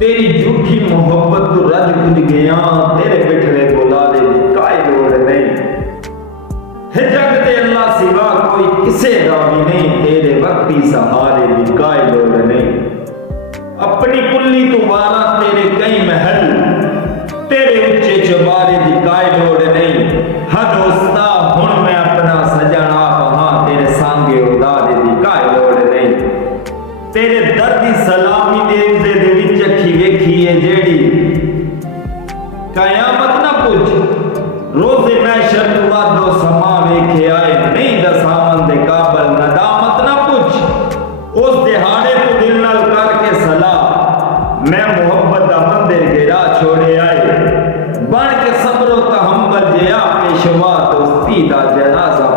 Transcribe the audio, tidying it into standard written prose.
तेरी झूठी मोहब्बत तो रज कुछ गया, तेरे बिठड़े बुलावे दी काई लोड़ नहीं। है जग ते अल्लाह सिवा कोई किसे दा भी नहीं, तेरे वक्ती सहारे दी काई लोड़ नहीं। अपनी कुल्ली तू वारा तेरे कई महल, तेरे उच्चे चबारे दी काई लोड़ नहीं। हा दोस्ता हुण मैं अपना सजन आप हां, तेरे सांगे उदारे दी काई लोड़ नहीं। तेरे दर्द दी सलामी दे विच अखी वेखी है जेड़ी, कयामत ना पुछ रोज़े महशर तू वादो समा वेखे आए। नहीं दसामन दे काबल नदामत ना पुछ, उस दिहाड़े तू दिल नाल करके सलाह, मैं मोहब्बत दा मंदिर गिरा छोड़े आए। बन के सबरो तहम्बल जिया पेशवा दोस्ती दा जनाजा